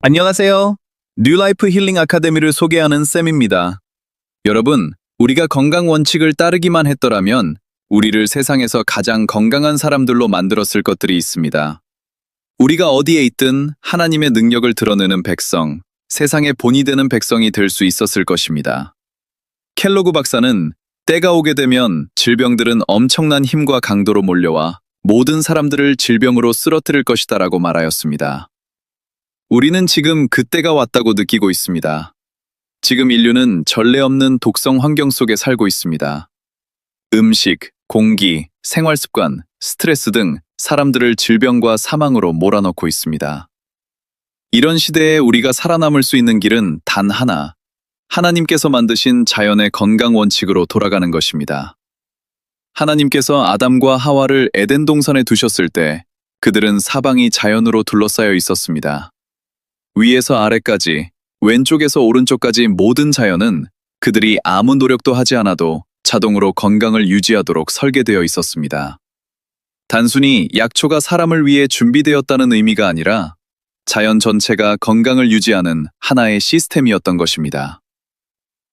안녕하세요. 뉴라이프 힐링 아카데미를 소개하는 쌤입니다. 여러분, 우리가 건강 원칙을 따르기만 했더라면 우리를 세상에서 가장 건강한 사람들로 만들었을 것들이 있습니다. 우리가 어디에 있든 하나님의 능력을 드러내는 백성, 세상의 본이 되는 백성이 될 수 있었을 것입니다. 켈로그 박사는 때가 오게 되면 질병들은 엄청난 힘과 강도로 몰려와 모든 사람들을 질병으로 쓰러뜨릴 것이다라고 말하였습니다. 우리는 지금 그때가 왔다고 느끼고 있습니다. 지금 인류는 전례 없는 독성 환경 속에 살고 있습니다. 음식, 공기, 생활습관, 스트레스 등 사람들을 질병과 사망으로 몰아넣고 있습니다. 이런 시대에 우리가 살아남을 수 있는 길은 단 하나, 하나님께서 만드신 자연의 건강 원칙으로 돌아가는 것입니다. 하나님께서 아담과 하와를 에덴 동산에 두셨을 때 그들은 사방이 자연으로 둘러싸여 있었습니다. 위에서 아래까지, 왼쪽에서 오른쪽까지 모든 자연은 그들이 아무 노력도 하지 않아도 자동으로 건강을 유지하도록 설계되어 있었습니다. 단순히 약초가 사람을 위해 준비되었다는 의미가 아니라 자연 전체가 건강을 유지하는 하나의 시스템이었던 것입니다.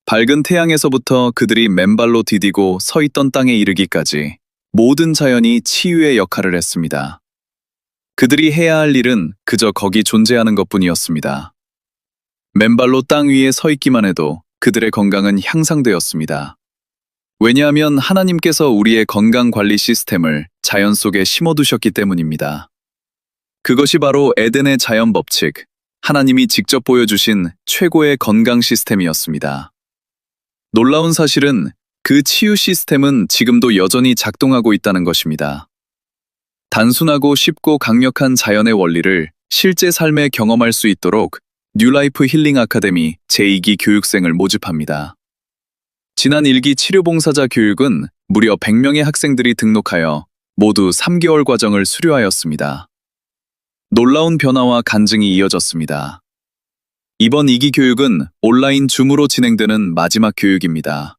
밝은 태양에서부터 그들이 맨발로 디디고 서 있던 땅에 이르기까지 모든 자연이 치유의 역할을 했습니다. 그들이 해야 할 일은 그저 거기 존재하는 것뿐이었습니다. 맨발로 땅 위에 서 있기만 해도 그들의 건강은 향상되었습니다. 왜냐하면 하나님께서 우리의 건강 관리 시스템을 자연 속에 심어두셨기 때문입니다. 그것이 바로 에덴의 자연 법칙, 하나님이 직접 보여주신 최고의 건강 시스템이었습니다. 놀라운 사실은 그 치유 시스템은 지금도 여전히 작동하고 있다는 것입니다. 단순하고 쉽고 강력한 자연의 원리를 실제 삶에 경험할 수 있도록 뉴라이프 힐링 아카데미 제2기 교육생을 모집합니다. 지난 1기 치료봉사자 교육은 무려 100명의 학생들이 등록하여 모두 3개월 과정을 수료하였습니다. 놀라운 변화와 간증이 이어졌습니다. 이번 2기 교육은 온라인 줌으로 진행되는 마지막 교육입니다.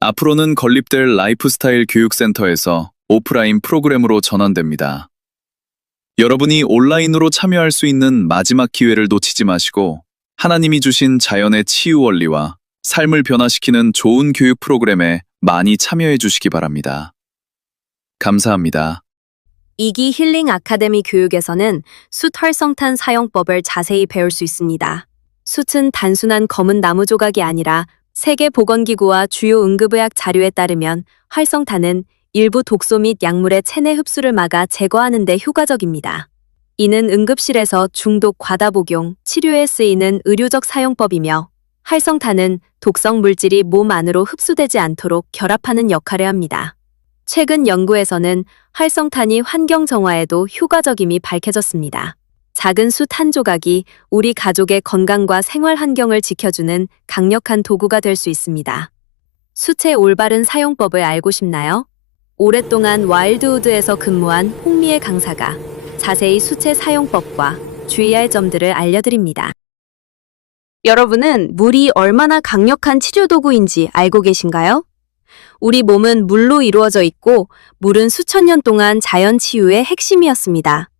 앞으로는 건립될 라이프스타일 교육센터에서 오프라인 프로그램으로 전환됩니다. 여러분이 온라인으로 참여할 수 있는 마지막 기회를 놓치지 마시고 하나님이 주신 자연의 치유 원리와 삶을 변화시키는 좋은 교육 프로그램에 많이 참여해 주시기 바랍니다. 감사합니다. 2기 힐링 아카데미 교육에서는 숯 활성탄 사용법을 자세히 배울 수 있습니다. 숯은 단순한 검은 나무 조각이 아니라 세계보건기구와 주요 응급의학 자료에 따르면 활성탄은 일부 독소 및 약물의 체내 흡수를 막아 제거하는 데 효과적입니다. 이는 응급실에서 중독 과다 복용, 치료에 쓰이는 의료적 사용법이며 활성탄은 독성 물질이 몸 안으로 흡수되지 않도록 결합하는 역할을 합니다. 최근 연구에서는 활성탄이 환경 정화에도 효과적임이 밝혀졌습니다. 작은 숯 한 조각이 우리 가족의 건강과 생활 환경을 지켜주는 강력한 도구가 될 수 있습니다. 숯의 올바른 사용법을 알고 싶나요? 오랫동안 와일드우드에서 근무한 홍미애 강사가 자세히 숯의 사용법과 주의할 점들을 알려드립니다. 여러분은 물이 얼마나 강력한 치료 도구인지 알고 계신가요? 우리 몸은 물로 이루어져 있고 물은 수천 년 동안 자연 치유의 핵심이었습니다.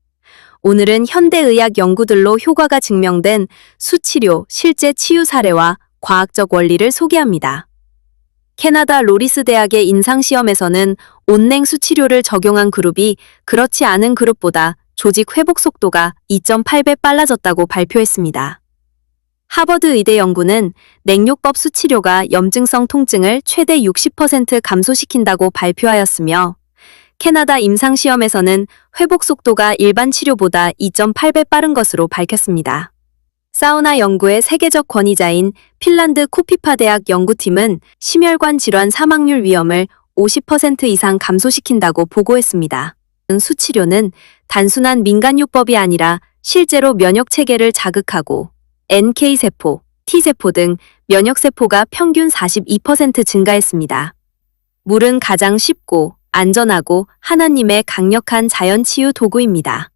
오늘은 현대의학 연구들로 효과가 증명된 숯치료 실제 치유 사례와 과학적 원리를 소개합니다. 캐나다 로리스 대학의 임상시험에서는 온냉 숯치료를 적용한 그룹이 그렇지 않은 그룹보다 조직 회복 속도가 2.8배 빨라졌다고 발표했습니다. 하버드 의대 연구는 냉요법 숯치료가 염증성 통증을 최대 60% 감소시킨다고 발표하였으며 캐나다 임상시험에서는 회복 속도가 일반 치료보다 2.8배 빠른 것으로 밝혔습니다. 사우나 연구의 세계적 권위자인 핀란드 코피파 대학 연구팀은 심혈관 질환 사망률 위험을 50% 이상 감소시킨다고 보고했습니다. 숯치료는 단순한 민간요법이 아니라 실제로 면역체계를 자극하고 NK세포, T세포 등 면역세포가 평균 42% 증가했습니다. 물은 가장 쉽고 안전하고 하나님의 강력한 자연치유 도구입니다.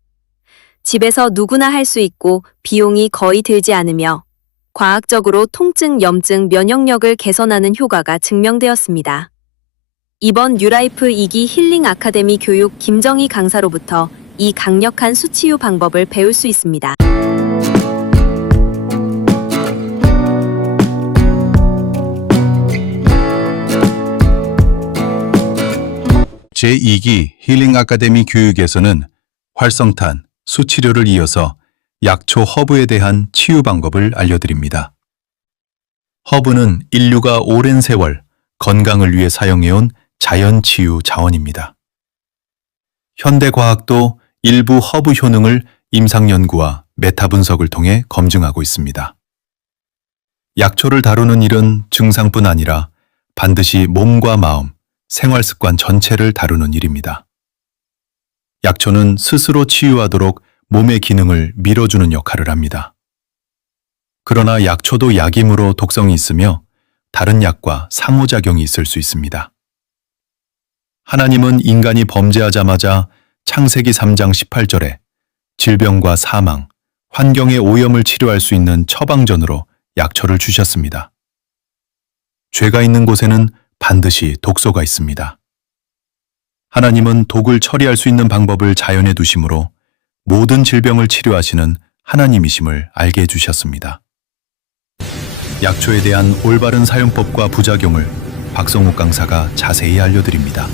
집에서 누구나 할 수 있고 비용이 거의 들지 않으며 과학적으로 통증, 염증, 면역력을 개선하는 효과가 증명되었습니다. 이번 뉴라이프 2기 힐링 아카데미 교육 김정희 강사로부터 이 강력한 수치유 방법을 배울 수 있습니다. 제2기 힐링 아카데미 교육에서는 활성탄, 수치료를 이어서 약초 허브에 대한 치유 방법을 알려드립니다. 허브는 인류가 오랜 세월 건강을 위해 사용해온 자연 치유 자원입니다. 현대 과학도 일부 허브 효능을 임상 연구와 메타 분석을 통해 검증하고 있습니다. 약초를 다루는 일은 증상뿐 아니라 반드시 몸과 마음, 생활 습관 전체를 다루는 일입니다. 약초는 스스로 치유하도록 몸의 기능을 밀어주는 역할을 합니다. 그러나 약초도 약이므로 독성이 있으며 다른 약과 상호작용이 있을 수 있습니다. 하나님은 인간이 범죄하자마자 창세기 3장 18절에 질병과 사망, 환경의 오염을 치료할 수 있는 처방전으로 약초를 주셨습니다. 죄가 있는 곳에는 반드시 독소가 있습니다. 하나님은 독을 처리할 수 있는 방법을 자연에 두심으로 모든 질병을 치료하시는 하나님이심을 알게 해주셨습니다. 약초에 대한 올바른 사용법과 부작용을 박성욱 강사가 자세히 알려드립니다.